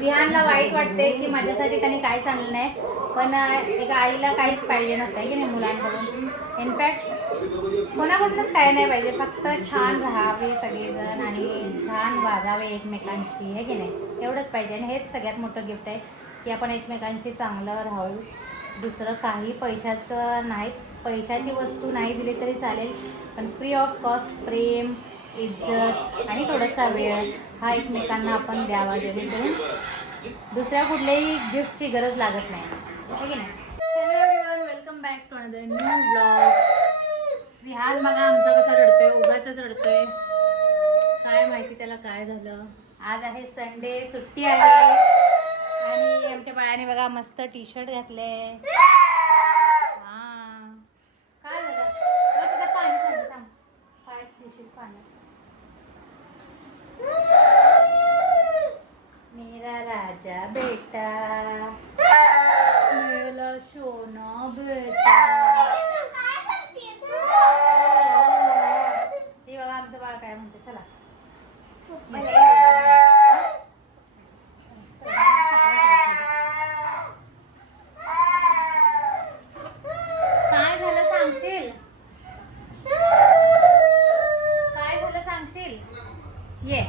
विहानला वाईट वाटते की माझ्यासाठी त्यांनी काहीच आणलं नाही, पण एका आईला काहीच पाहिजे नसतं की नाही मुलांकडून. इनफॅक्ट कोणाकडूनच काय नाही पाहिजे, फक्त छान राहावे सगळेजण आणि छान वागावे एकमेकांशी, आहे की नाही, एवढंच पाहिजे. आणि हेच सगळ्यात मोठं गिफ्ट आहे की आपण एकमेकांशी चांगलं राहू. दुसरं काही पैशाचं नाही, पैशाची वस्तू नाही दिली तरी चालेल, पण फ्री ऑफ कॉस्ट प्रेम, इज्जत आणि थोडासा वेळ हा एकमेकांना आपण द्यावा, जेणेकरून दुसऱ्या कुठल्याही गिफ्टची गरज लागत नाही, आहे की नाही. Hello everyone, welcome back to another new blog. Vihaan बघा आमचा कसा रडतोय, उगाचच रडतोय, काय माहिती त्याला काय झालं. आज आहे संडे, सुट्टी आहे आणि आमच्या बाळाने बघा मस्त टी शर्ट घातले. हां, काय झालं पाणी थांब, पाय दिशील पाण्यात. मेरा राजा बेटा, मेरा सोना बेटा. हे बघा आमचं बाळ काय म्हणते, चला. काय झालं सांगशील, काय झालं सांगशील, ये.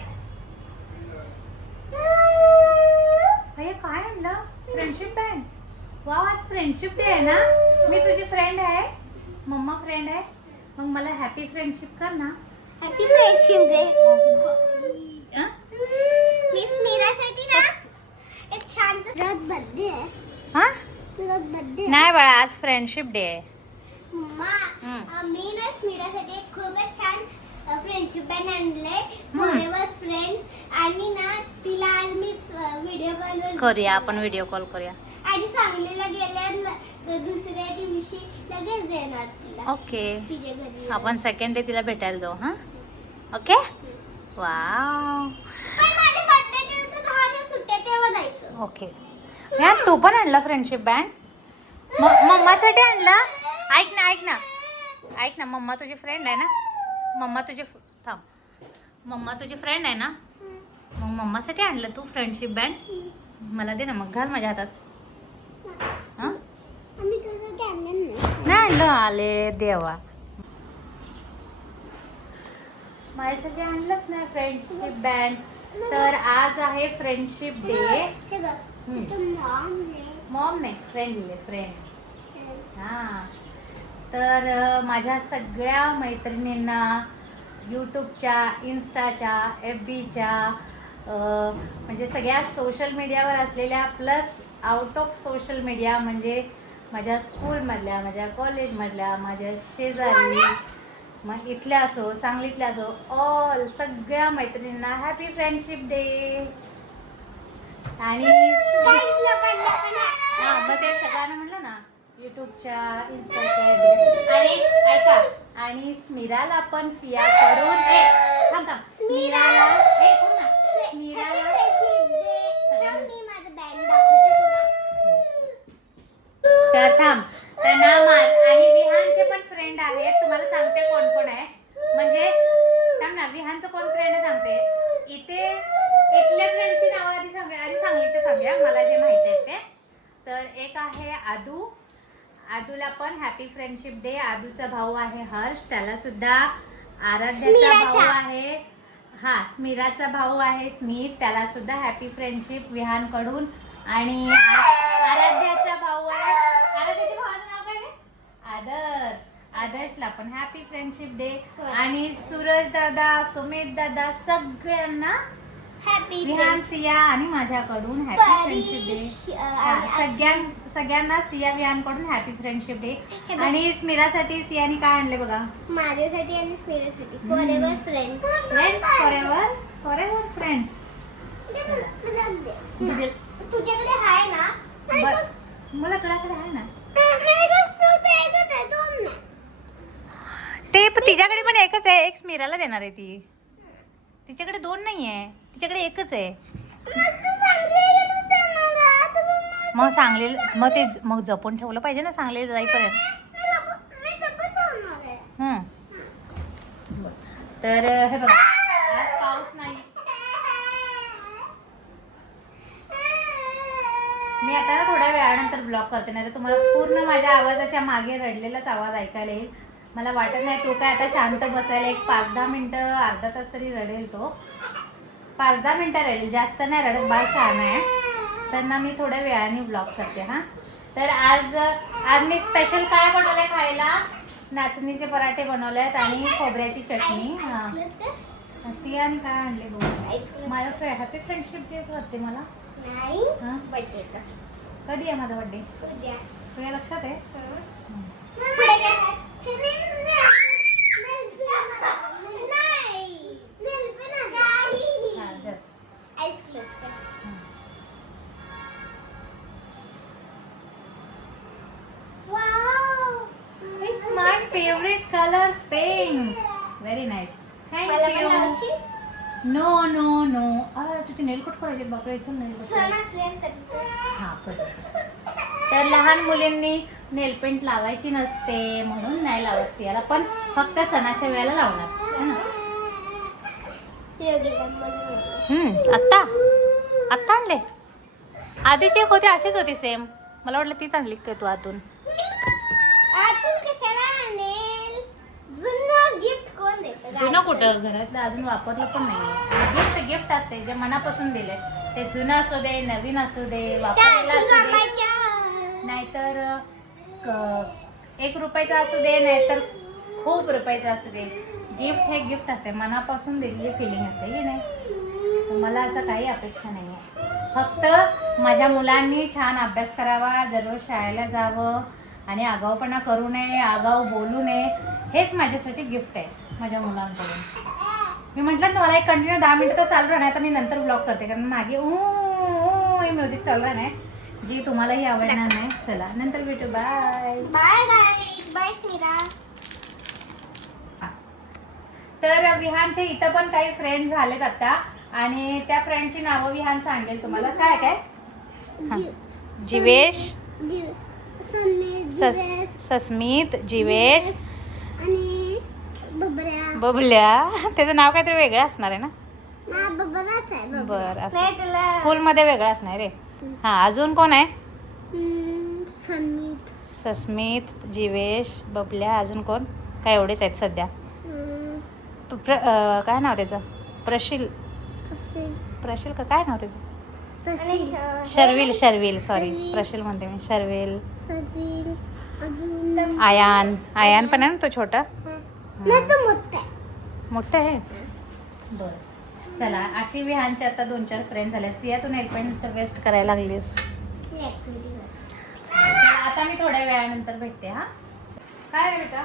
हे काय आणलं, फ्रेंडशिप बँड. वाव, आज फ्रेंडशिप डे आहे ना, मी तुझी फ्रेंड आहे, मम्मा फ्रेंड आहे, मग मला हॅपी फ्रेंडशिप कर ना. Happy friendship day. मिस मीरासाठी ना एक छान बर्थडे आहे. हा, तुझा बर्थडे नाही बाळा, आज फ्रेंडशिप डे आहे. मम्मा, मी ना मीरासाठी एक खूपच छान फ्रेंडशिप बँड आणले, फॉरएव्हर फ्रेंड. आणि ना तिला आज मी व्हिडिओ कॉल करूया, आपण व्हिडिओ कॉल करूया. आणि सांगलीला गेल्यावर दुसऱ्या दिवशी लगेच देणार तिला. ओके, तिच्या घरी आपण सेकंड डे तिला भेटायला जाऊ. हां, ओके. वाव, पण माझ्या बर्थडे नंतर 10 दिवस सुट्ट्या, तेव्हा जायचं. ओके. या तू पण आणला फ्रेंडशिप बँड, मम्मासाठी आणला. ऐक ना, ऐक ना, ऐक ना, मम्मा तुझी फ्रेंड आहे ना, मम्मा तुझी थांब, मम्मा तुझी फ्रेंड आहे ना, मग मम्मासाठी आणलं तू फ्रेंडशिप बँड. मला दे ना, मग घाल माझ्या हातात. हां, आम्ही तसं केलं नाही. नाही आणलं, आले देवा, माझ्यासाठी आणलंच नाही फ्रेंडशिप बँड. तर आज आहे फ्रेंडशिप डे. हे बघ, इथं मॉम आहे. मॉम नाही, फ्रेंड लिहिले, फ्रेंड. हां, तर माझ्या सगळ्या मैत्रिणींना यूट्यूबच्या, इन्स्टाच्या, FBच्या, म्हणजे सगळ्या सोशल मीडियावर असलेल्या, plus out of social media म्हणजे माझ्या स्कूलमधल्या, माझ्या कॉलेजमधल्या, माझ्या शेजारी, मग इथल्या असो, सांगलीतल्या असो, ऑल सगळ्या मैत्रिणींना हॅपी फ्रेंडशिप डे. आणि हां, मग ते सगळ्यांना म्हणलं ना, यूट्यूबच्या, इन्स्टाच्या, आणि ऐका, आणि स्मिराला पण सियाकडून स्मिराला तर थांब, त्यांना आणि विहानचे पण फ्रेंड आहेत. तुम्हाला सांगते कोण कोण आहे, म्हणजे थांब ना, विहानचं कोण फ्रेंड आहे सांगते. इथल्या फ्रेंडची नावं आधी सांगूया, आधी सांगलीचे सांगूया, मला जे माहिती आहे ते. तर एक आहे आदू, आदूला पण हॅपी फ्रेंडशिप डे. आदूचा भाऊ आहे हर्ष, त्याला सुद्धा आराध्याचा भाऊ आहे. हा, स्मिराचा भाऊ आहे स्मित, त्याला सुद्धा हॅपी फ्रेंडशिप विहानकडून. आणि आराध्याचा भाऊ आहे, आराध्याच्या भावाचं नाव काय रे, आदर्श. आदर्शला पण हॅपी फ्रेंडशिप डे. आणि सूरज दादा, सुमित दादा, सगळ्यांना हॅपी विहान, सिया आणि माझ्याकडून हॅपी फ्रेंडशिप डे. सगळ्यांना सिया विहानकडून हॅपी फ्रेंडशिप डे. आणि स्मिरासाठी सियाने काय आणले बघा, माझ्यासाठी आणि स्मिरासाठी forever friends. Friends, forever, forever friends. तुझ्याकडे आहे ना, मला कडाकडे आहे ना ते, तिच्याकडे पण एकच आहे, एक स्मिराला देणार आहे ती. तिच्याकडे 2 नाही आहे, तिच्याकडे एकच आहे. मग सांगले, मग ते मग जपून ठेवलं पाहिजे ना, सांगले जाईपर्यंत. तर हे बघा, आज पाऊस नाही, मी आता ना थोड्या वेळानंतर ब्लॉग करते, नाही तर तुम्हाला पूर्ण माझ्या आवाजाच्या मागे रडलेलाच आवाज ऐकायला येईल. मला वाटत नाही तो काय आता शांत बसायला, एक 5-10 मिनटं अर्धा तास तरी रडेल तो. 5-10 मिनटं रडेल, जास्त नाही रडत, बाळ शहाण आहे. तर ना मी थोड्या वेळाने ब्लॉग करते. हां, तर आज मी स्पेशल काय बनवलं खायला, नाचणीचे पराठे बनवले आहेत आणि खोबऱ्याची चटणी. हां, सियाने काय आणले बघ, माझ्या हॅपी फ्रेंडशिप डे करते मला. नाही हां, बर्थडेचा कधी आहे माझा बर्थडे, उद्या. तुझ्या लक्षात आहे? हां, जर. It's my favorite color, pink. Very nice. Thank you. No, no, no. तुझी नेल कट करायची बापरे, चल नेल हां, तर लहान मुलींनी नेलपेंट लावायची नसते म्हणून नाही लावत सियाला, पण फक्त सणाच्या वेळेला लावणार है ना. आत्ता आणले, आधीची एक होती अशीच होती सेम, मला वाटलं तीच आणली काय तू आतून. जुनं कुठं, घरातलं अजून वापरलं पण नाही. गिफ्ट असते जे मनापासून दिले, ते जुनं असू दे नवीन असू दे वापरलेलं असू दे, नाहीतर 1 रुपयाचा असू दे नाहीतर खूप रुपयाचा असू दे, गिफ्ट हे गिफ्ट असते, मनापासून दिलेली फिलिंग असते की नाही. मला असं काही अपेक्षा नाही आहे, फक्त माझ्या मुलांनी छान अभ्यास करावा, दररोज शाळेला जावं आणि आगाऊपणा करू नये, आगाऊ बोलू नये, हेच माझ्यासाठी गिफ्ट आहे माझ्या मुलांकडून. मी म्हटलं तुम्हाला एक कंटिन्यू 10 मिनिटं तर चालू राहणार, आता मी नंतर ब्लॉग करते कारण मागे हे म्युझिक चालू राहणार जी तुम्हालाही आवडणार नाही. चला नंतर भेटू, बाय बाय बाय स्मिरा. तर विहानचे इथं पण काही फ्रेंड झालेत आता आणि त्या फ्रेंडची नावं विहान सांगेल तुम्हाला. काय काय, जिवेश, सस्मित, जिवेश आणि बबल्या. त्याचं नाव काहीतरी वेगळं असणार आहे ना. बरं, स्कूलमध्ये वेगळं असणार रे. हां, अजून कोण आहे? सस्मित, जिवेश, बबल्या, अजून कोण? काय एवढेच आहेत सध्या. काय नाव त्याचं? प्रशील का काय नाव त्याचं? शर्विल सॉरी, प्रशील म्हणते मी, शर्विल. आयान पण आहे ना तो छोटा, मोठा आहे. बरं, चला अशी विहानचे आता 2-4 फ्रेंड झाल्या. सिया तू नेलपेंट वेस्ट करायला लागलीस. आता मी थोड्या वेळानंतर भेटते. हा, काय आहे बेटा?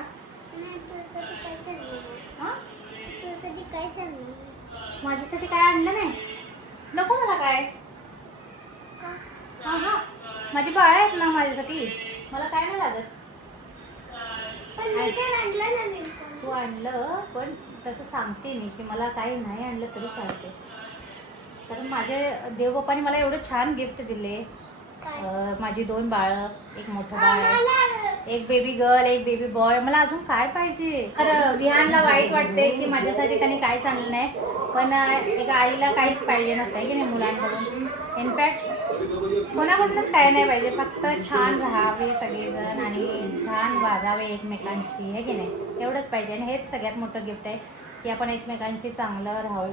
माझ्यासाठी काय आणलं नाही? नको मला काय. हां हां, माझी बाळ आहेत ना माझ्यासाठी, मला काय नाही लागत. तू आणलं पण तसं सांगते मी की मला काही नाही आणलं तरी चालते, कारण माझ्या देवबापाने मला एवढं छान गिफ्ट दिले. माझी 2 बाळं, एक मोठं बाळ आहे, एक बेबी गर्ल, एक बेबी बॉय, मला अजून काय पाहिजे. तर विहानला वाईट वाटते की माझ्यासाठी त्यांनी काहीच आणलं नाही, पण एक आईला काहीच पाहिजे नसतं की नाही मुलांकडून. इनफॅक्ट कोणाकडूनच काय नाही पाहिजे, फक्त छान राहावे सगळेजण आणि छान वागावे एकमेकांशी, हे की नाही, एवढंच पाहिजे. आणि हेच सगळ्यात मोठं गिफ्ट आहे की आपण एकमेकांशी चांगलं राहू.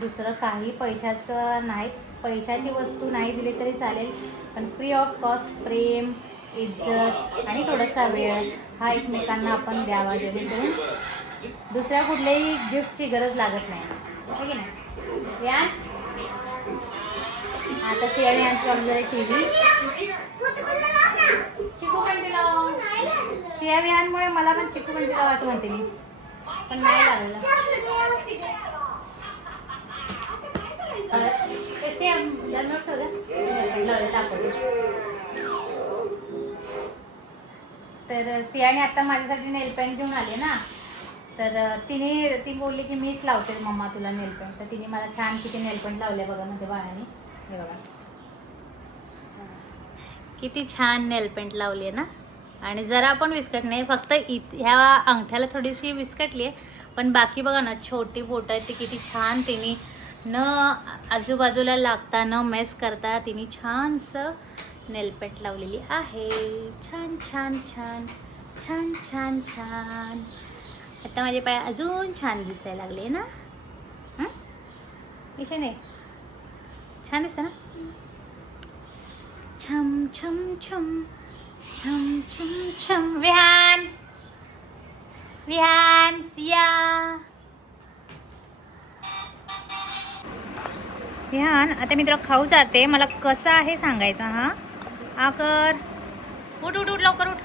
दुसरं काही पैशाचं नाही, पैशाची वस्तू नाही दिली तरी चालेल, पण फ्री ऑफ कॉस्ट प्रेम, इज्जत आणि थोडासा वेळ हा एकमेकांना आपण द्यावा, जेणेकरून दुसऱ्या कुठल्याही गिफ्टची गरज लागत नाही, है की नाही. या आता सियाने यांचं आमचं TV, चिकू कंटी लाव. सिया विहानमुळे मला पण चिकू कंटी लाव असं म्हणते मी, पण नाही लागलेलं. तर सियाने आता माझ्यासाठी नेलपेंट घेऊन आले ना, तर ती बोलली की मीच लावते मम्मा तुला नेलपेंट. तर तिने मला छान किती नेलपेंट लावले बघा माझ्या बाळाने. हे बघा किती छान नेलपेंट लावली आहे ना. आणि जरा पण विस्कट नाही, फक्त ह्या अंगठ्याला थोडीशी विस्कटली आहे, पण बाकी बघा ना छोटी बोटं आहेत ती किती छान तिने न आजूबाजूला लागता न मेस करता तिने छानसं नेलपेंट लावलेली आहे. छान छान छान छान छान छान. आता माझे पाय अजून छान दिसायला लागले ना. इथे नाही छान दिसतं ना. छम छम छम छम छम छम. विहान विहान सिया. विहान आता मी तुला खाऊ चालते. मला कसं आहे सांगायचं. हा हा कर. उठ उठ उठ लवकर उठ.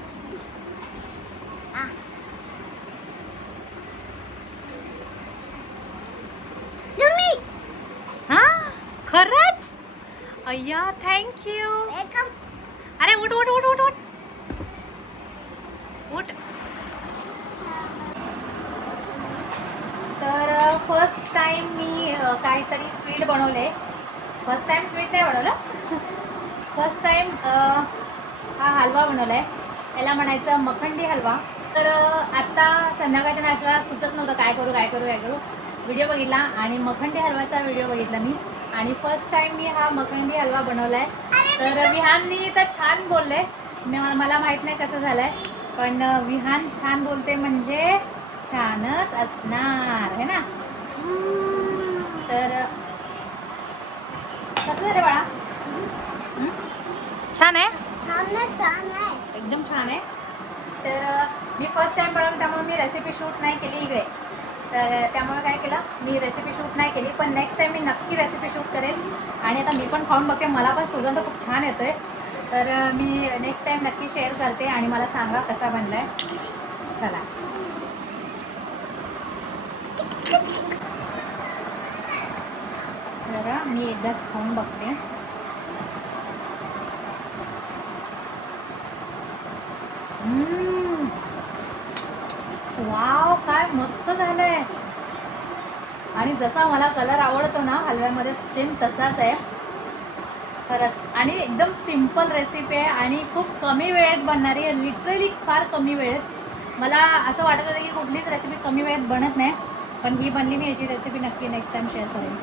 हा खरंच. अय्या थँक्यू. अरे उठ उठ उठ उठ उठ उठ. तर फर्स्ट टाइम मी काहीतरी स्वीट बनवले. फर्स्ट टाइम स्वीट नाही बनवलं. फर्स्ट टाइम हा हलवा बनवला आहे. याला म्हणायचं मखंडी हलवा. तर आत्ता संध्याकाळच्या नाश्त्याला सुचत नव्हतं काय करू काय करू काय करू. व्हिडिओ बघितला आणि मखंडी हलव्याचा व्हिडिओ बघितला मी. आणि फर्स्ट टाइम मी हा मखंडी हलवा बनवला आहे. तर विहाननी तर छान बोलले. मला माहीत नाही कसं झालं आहे पण विहान छान बोलते म्हणजे छानच असणार है ना. तर कसं झालं बाळा. छान आहे. एकदम छान आहे. तर मी फर्स्ट टाइम बनवलं त्यामुळे मी रेसिपी शूट नाही केली इकडे. तर त्यामुळे काय केलं मी रेसिपी शूट नाही केली. पण नेक्स्ट टाइम मी नक्की रेसिपी शूट करेन. आणि आता मी पण खाऊन बघते. मला पण सुगंध खूप छान येतो आहे. तर मी नेक्स्ट टाइम नक्की शेअर करते आणि मला सांगा कसा बनला आहे. चला जरा मी एकदाच खाऊन बघते. वाव काय मस्त झालंय. आणि जसा मला कलर आवडतो ना हलव्यामध्ये सेम तसाच आहे खरंच. आणि एकदम सिम्पल रेसिपी आहे आणि खूप कमी वेळेत बनणारी आहे. लिटरली फार कमी वेळेत. मला असं वाटत होतं की कुठलीच रेसिपी कमी वेळेत बनत नाही पण ही बनली. मी याची रेसिपी नक्की नेक्स्ट टाइम शेअर करेन.